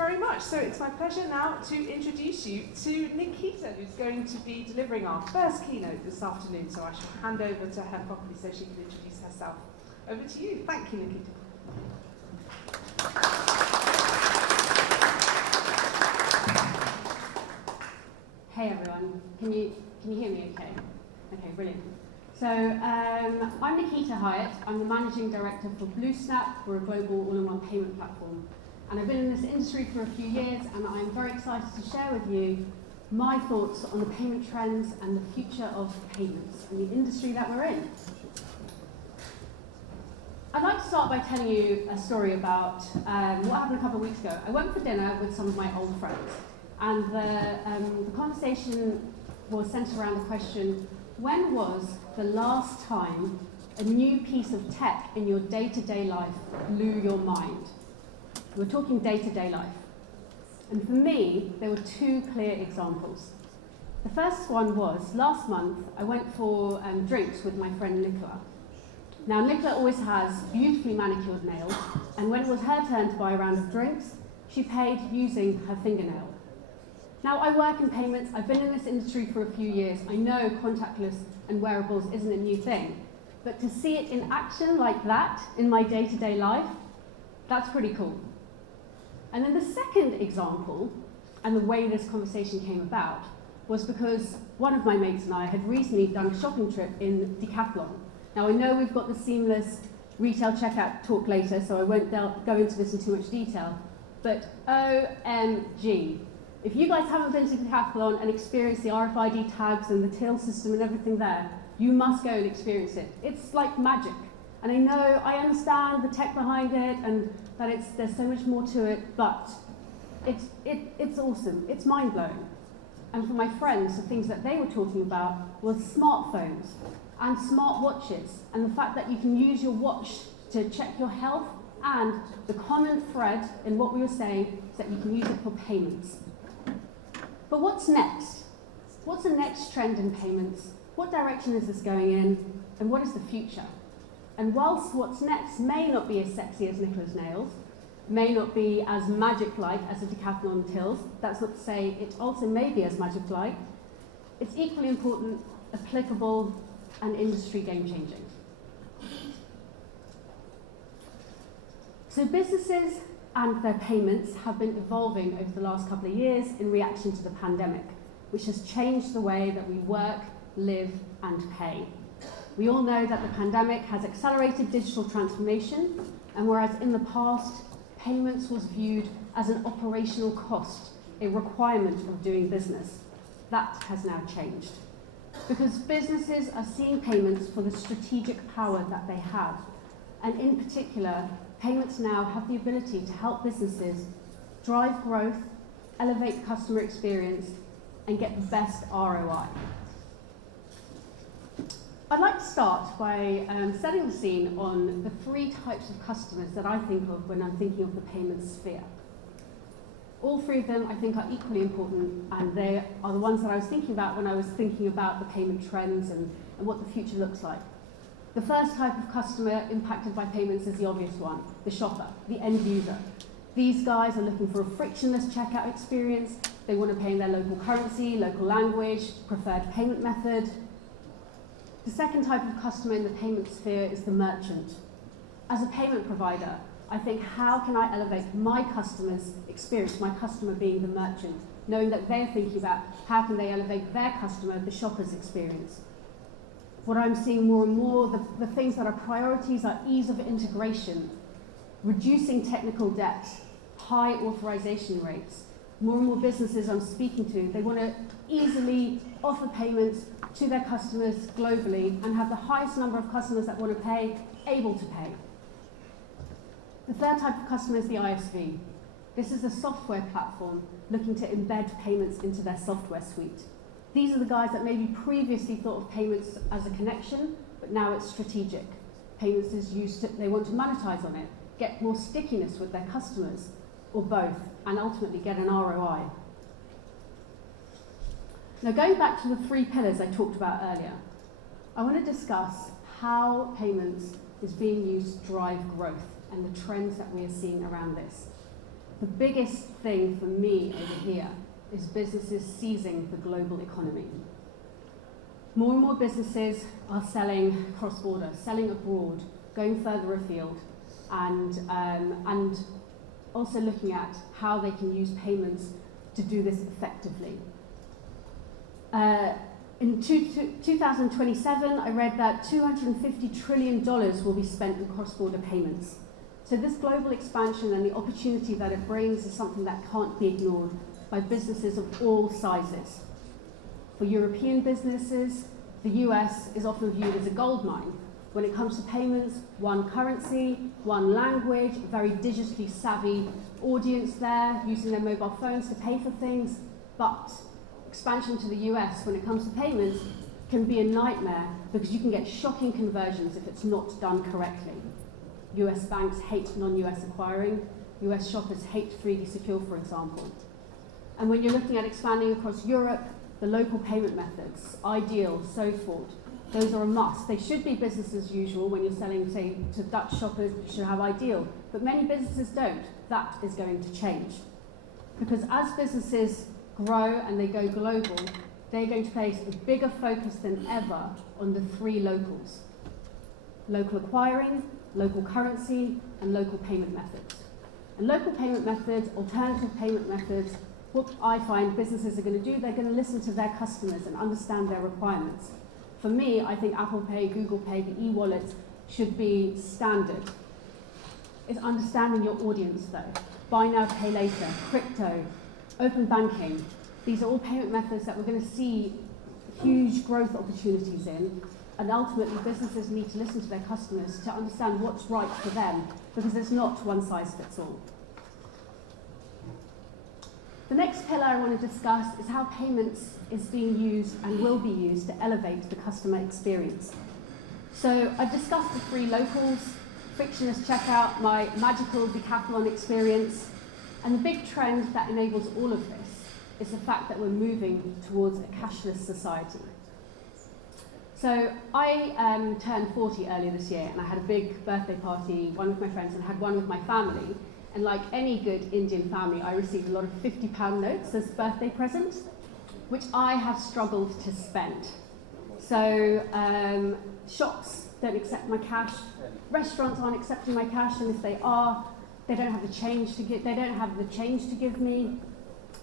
very much. So it's my pleasure now to introduce you to Nikhita, who's going to be delivering our first keynote this afternoon. So I shall hand over to her properly so she can introduce herself. Over to you. Thank you, Nikhita. Hey everyone, can you hear me okay? Okay, brilliant. So I'm Nikhita Hyett. I'm the Managing Director for BlueSnap. We're a global all-in-one payment platform. And I've been in this industry for a few years, and I'm very excited to share with you my thoughts on the payment trends and the future of payments and the industry that we're in. I'd like to start by telling you a story about what happened a couple of weeks ago. I went for dinner with some of my old friends, and the conversation was centered around the question, when was the last time a new piece of tech in your day-to-day life blew your mind? We're talking day-to-day life. And for me, there were two clear examples. The first one was, last month, I went for drinks with my friend Nicola. Now, Nicola always has beautifully manicured nails, and when it was her turn to buy a round of drinks, she paid using her fingernail. Now, I work in payments. I've been in this industry for a few years. I know contactless and wearables isn't a new thing, but to see it in action like that in my day-to-day life, that's pretty cool. And then the second example, and the way this conversation came about, was because one of my mates and I had recently done a shopping trip in Decathlon. Now, I know we've got the seamless retail checkout talk later, so I won't go into this in too much detail, but OMG. If you guys haven't been to Decathlon and experienced the RFID tags and the till system and everything there, you must go and experience it. It's like magic. And I know, I understand the tech behind it and that there's so much more to it, but it's awesome. It's mind-blowing. And for my friends, the things that they were talking about were smartphones and smartwatches, and the fact that you can use your watch to check your health, and the common thread in what we were saying is that you can use it for payments. But what's next? What's the next trend in payments? What direction is this going in? And what is the future? And whilst what's next may not be as sexy as Nicola's nails, may not be as magic-like as the Decathlon tills, that's not to say it also may be as magic-like, it's equally important, applicable, and industry game-changing. So businesses and their payments have been evolving over the last couple of years in reaction to the pandemic, which has changed the way that we work, live, and pay. We all know that the pandemic has accelerated digital transformation, and whereas in the past, payments was viewed as an operational cost, a requirement of doing business, that has now changed. Because businesses are seeing payments for the strategic power that they have, and in particular, payments now have the ability to help businesses drive growth, elevate customer experience, and get the best ROI. I'd like to start by setting the scene on the three types of customers that I think of when I'm thinking of the payment sphere. All three of them I think are equally important, and they are the ones that I was thinking about when I was thinking about the payment trends and what the future looks like. The first type of customer impacted by payments is the obvious one, the shopper, the end user. These guys are looking for a frictionless checkout experience. They want to pay in their local currency, local language, preferred payment method. The second type of customer in the payment sphere is the merchant. As a payment provider, I think, how can I elevate my customer's experience, my customer being the merchant, knowing that they're thinking about how can they elevate their customer, the shopper's experience. What I'm seeing more and more, the things that are priorities are ease of integration, reducing technical debt, high authorization rates. More and more businesses I'm speaking to, they want to easily offer payments to their customers globally and have the highest number of customers that want to pay, able to pay. The third type of customer is the ISV. This is a software platform looking to embed payments into their software suite. These are the guys that maybe previously thought of payments as a connection, but now it's strategic. Payments is used they want to monetize on it, get more stickiness with their customers, or both, and ultimately get an ROI. Now, going back to the three pillars I talked about earlier, I want to discuss how payments is being used to drive growth and the trends that we are seeing around this. the biggest thing for me over here is businesses seizing the global economy. More and more businesses are selling cross-border, selling abroad, going further afield, and also looking at how they can use payments to do this effectively. In 2027, I read that $250 trillion will be spent in cross-border payments. So this global expansion and the opportunity that it brings is something that can't be ignored by businesses of all sizes. For European businesses, the US is often viewed as a goldmine. When it comes to payments, one currency, one language, a very digitally savvy audience there, using their mobile phones to pay for things. But expansion to the US when it comes to payments can be a nightmare because you can get shocking conversions if it's not done correctly. US banks hate non-US acquiring. US shoppers hate 3D Secure, for example. And when you're looking at expanding across Europe, the local payment methods, Ideal, SoFort, those are a must. They should be business as usual when you're selling, say, to Dutch shoppers, you should have Ideal. But many businesses don't. That is going to change. Because as businesses grow and they go global, they're going to place a bigger focus than ever on the 3 locals. Local acquiring, local currency, and local payment methods. And local payment methods, alternative payment methods, what I find businesses are going to do, they're going to listen to their customers and understand their requirements. For me, I think Apple Pay, Google Pay, the e-wallets should be standard. It's understanding your audience though. Buy now, pay later, crypto, open banking. These are all payment methods that we're going to see huge growth opportunities in. And ultimately, businesses need to listen to their customers to understand what's right for them, because it's not one size fits all. The next pillar I want to discuss is how payments is being used and will be used to elevate the customer experience. So I've discussed the 3 locals, frictionless checkout, my magical decathlon experience, and the big trend that enables all of this is the fact that we're moving towards a cashless society. So I turned 40 earlier this year, and I had a big birthday party, one with my friends and I had one with my family. And like any good Indian family, I received a lot of £50 notes as birthday presents, which I have struggled to spend. So shops don't accept my cash, restaurants aren't accepting my cash, and if they are, they don't have the change to give. They don't have the change to give me.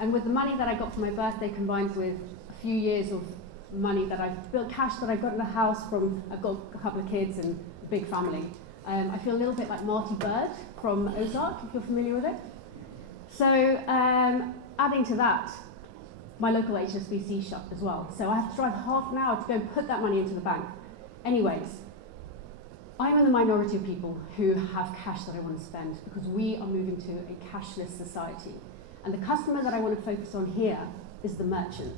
And with the money that I got for my birthday, combined with a few years of money that I've built, cash that I got in the house from, I've got a couple of kids and a big family. I feel a little bit like Marty Bird from Ozark, if you're familiar with it. So adding to that, my local HSBC shut as well. So I have to drive half an hour to go and put that money into the bank. Anyways, I'm in the minority of people who have cash that I want to spend because we are moving to a cashless society. And the customer that I want to focus on here is the merchant.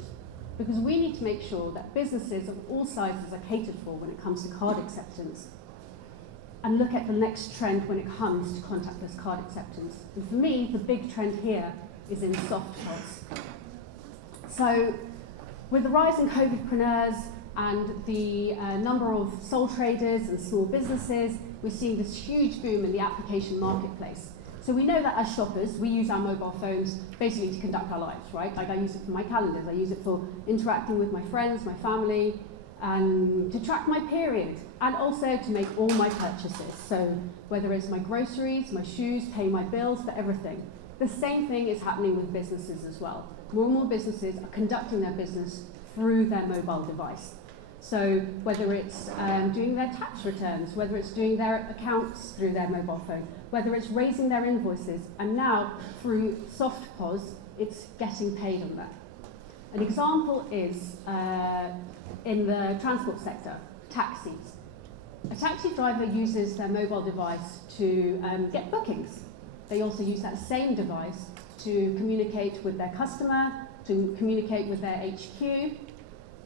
Because we need to make sure that businesses of all sizes are catered for when it comes to card acceptance. And look at the next trend when it comes to contactless card acceptance. And for me, the big trend here is in soft POS. So with the rise in COVIDpreneurs and the number of sole traders and small businesses, we're seeing this huge boom in the application marketplace. So we know that as shoppers, we use our mobile phones basically to conduct our lives, right? Like I use it for my calendars, I use it for interacting with my friends, my family, and to track my period, and also to make all my purchases. So whether it's my groceries, my shoes, pay my bills, for everything. The same thing is happening with businesses as well. More and more businesses are conducting their business through their mobile device. So whether it's doing their tax returns, whether it's doing their accounts through their mobile phone, whether it's raising their invoices, and now through soft POS, it's getting paid on that. An example is in the transport sector, taxis. A taxi driver uses their mobile device to get bookings. They also use that same device to communicate with their customer, to communicate with their HQ,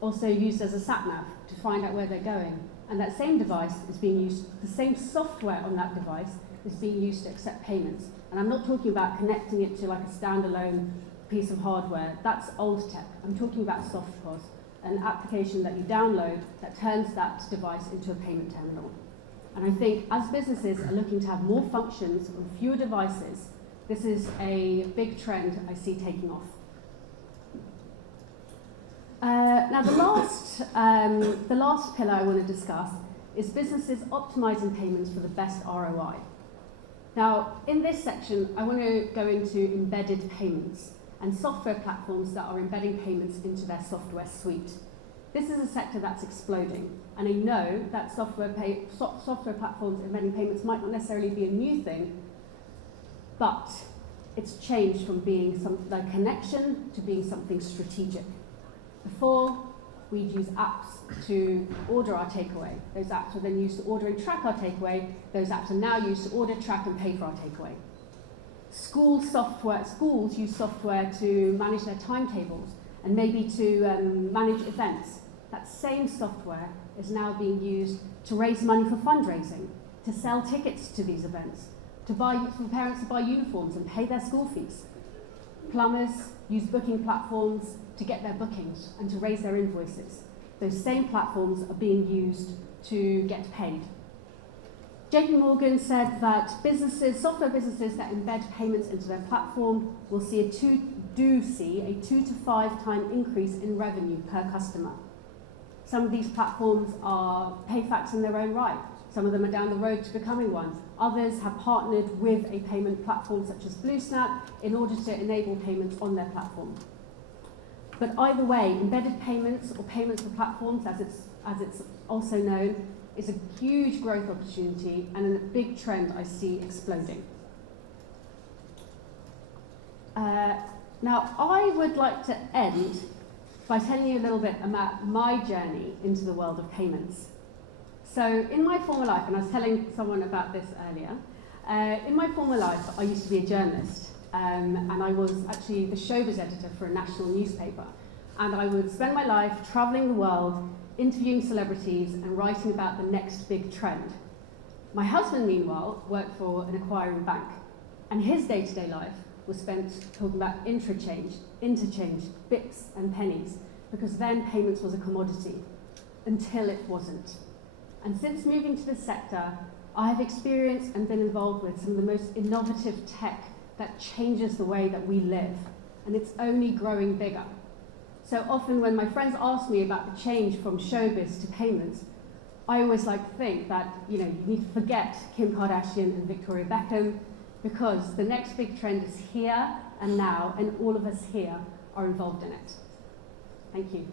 also used as a sat-nav to find out where they're going. And that same device is being used, the same software on that device is being used to accept payments. And I'm not talking about connecting it to like a standalone piece of hardware. That's old tech. I'm talking about soft POS, an application that you download that turns that device into a payment terminal. And I think as businesses are looking to have more functions on fewer devices, This is a big trend I see taking off. Now the last pillar I want to discuss is businesses optimizing payments for the best ROI. Now, in this section, I want to go into embedded payments and software platforms that are embedding payments into their software suite. This is a sector that's exploding, and I know that software platforms embedding payments might not necessarily be a new thing, but it's changed from being a connection to being something strategic. Before, we'd use apps to order our takeaway. Those apps were then used to order and track our takeaway. Those apps are now used to order, track, and pay for our takeaway. Schools use software to manage their timetables and maybe to manage events. That same software is now being used to raise money for fundraising, to sell tickets to these events, for parents to buy uniforms and pay their school fees. Plumbers use booking platforms to get their bookings and to raise their invoices. Those same platforms are being used to get paid. JP Morgan said that software businesses that embed payments into their platform will see a 2 to 5 time increase in revenue per customer. Some of these platforms are PayFacs in their own right. Some of them are down the road to becoming one. Others have partnered with a payment platform such as BlueSnap in order to enable payments on their platform. But either way, embedded payments or payments for platforms, as it's also known, is a huge growth opportunity and a big trend I see exploding. Now, I would like to end by telling you a little bit about my journey into the world of payments. So in my former life, and I was telling someone about this earlier, in my former life, I used to be a journalist, and I was actually the showbiz editor for a national newspaper. And I would spend my life traveling the world, interviewing celebrities, and writing about the next big trend. My husband, meanwhile, worked for an acquiring bank, and his day-to-day life was spent talking about interchange, bits and pennies, because then payments was a commodity, until it wasn't. And since moving to this sector, I have experienced and been involved with some of the most innovative tech that changes the way that we live, and it's only growing bigger. So often when my friends ask me about the change from showbiz to payments, I always like to think that, you need to forget Kim Kardashian and Victoria Beckham, because the next big trend is here and now, and all of us here are involved in it. Thank you.